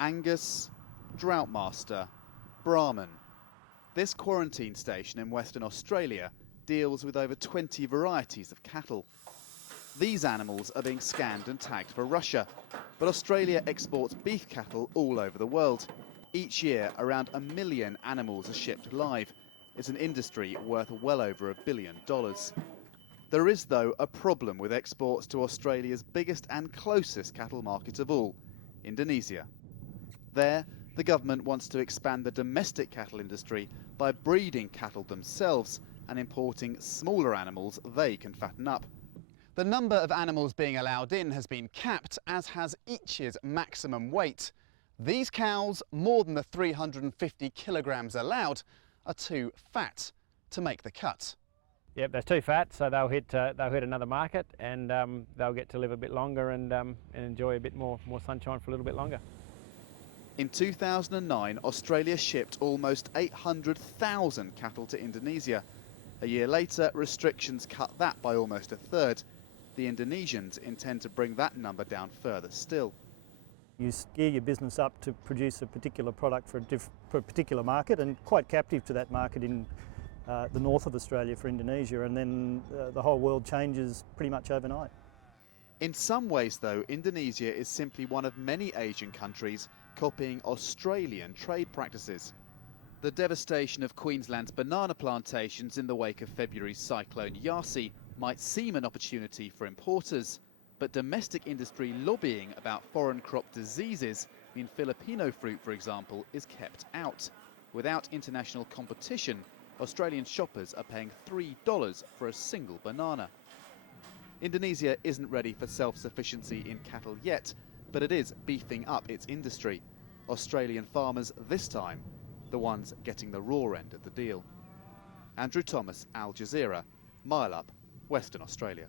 Angus, Droughtmaster, Brahman. This quarantine station in Western Australia deals with over 20 varieties of cattle. These animals are being scanned and tagged for Russia, but Australia exports beef cattle all over the world. Each year, around 1 million animals are shipped live. It's an industry worth well over $1 billion. There is, though, a problem with exports to Australia's biggest and closest cattle market of all, Indonesia. There, the government wants to expand the domestic cattle industry by breeding cattle themselves and importing smaller animals they can fatten up. The number of animals being allowed in has been capped, as has each's maximum weight. These cows, more than the 350 kilograms allowed, are too fat to make the cut. Yep, they're too fat, so they'll hit another market, and they'll get to live a bit longer and enjoy a bit more sunshine for a little bit longer. In 2009, Australia shipped almost 800,000 cattle to Indonesia. A year later, restrictions cut that by almost a third. The Indonesians intend to bring that number down further still. You gear your business up to produce a particular product for a particular market, and quite captive to that market in the north of Australia for Indonesia, and then the whole world changes pretty much overnight. In some ways, though, Indonesia is simply one of many Asian countries copying Australian trade practices. The devastation of Queensland's banana plantations in the wake of February's cyclone Yasi might seem an opportunity for importers, but domestic industry lobbying about foreign crop diseases mean Filipino fruit, for example, is kept out. Without international competition, Australian shoppers are paying $3 for a single banana. Indonesia isn't ready for self-sufficiency in cattle yet, but it is beefing up its industry. Australian farmers this time, the ones getting the raw end of the deal. Andrew Thomas, Al Jazeera, Mile Up, Western Australia.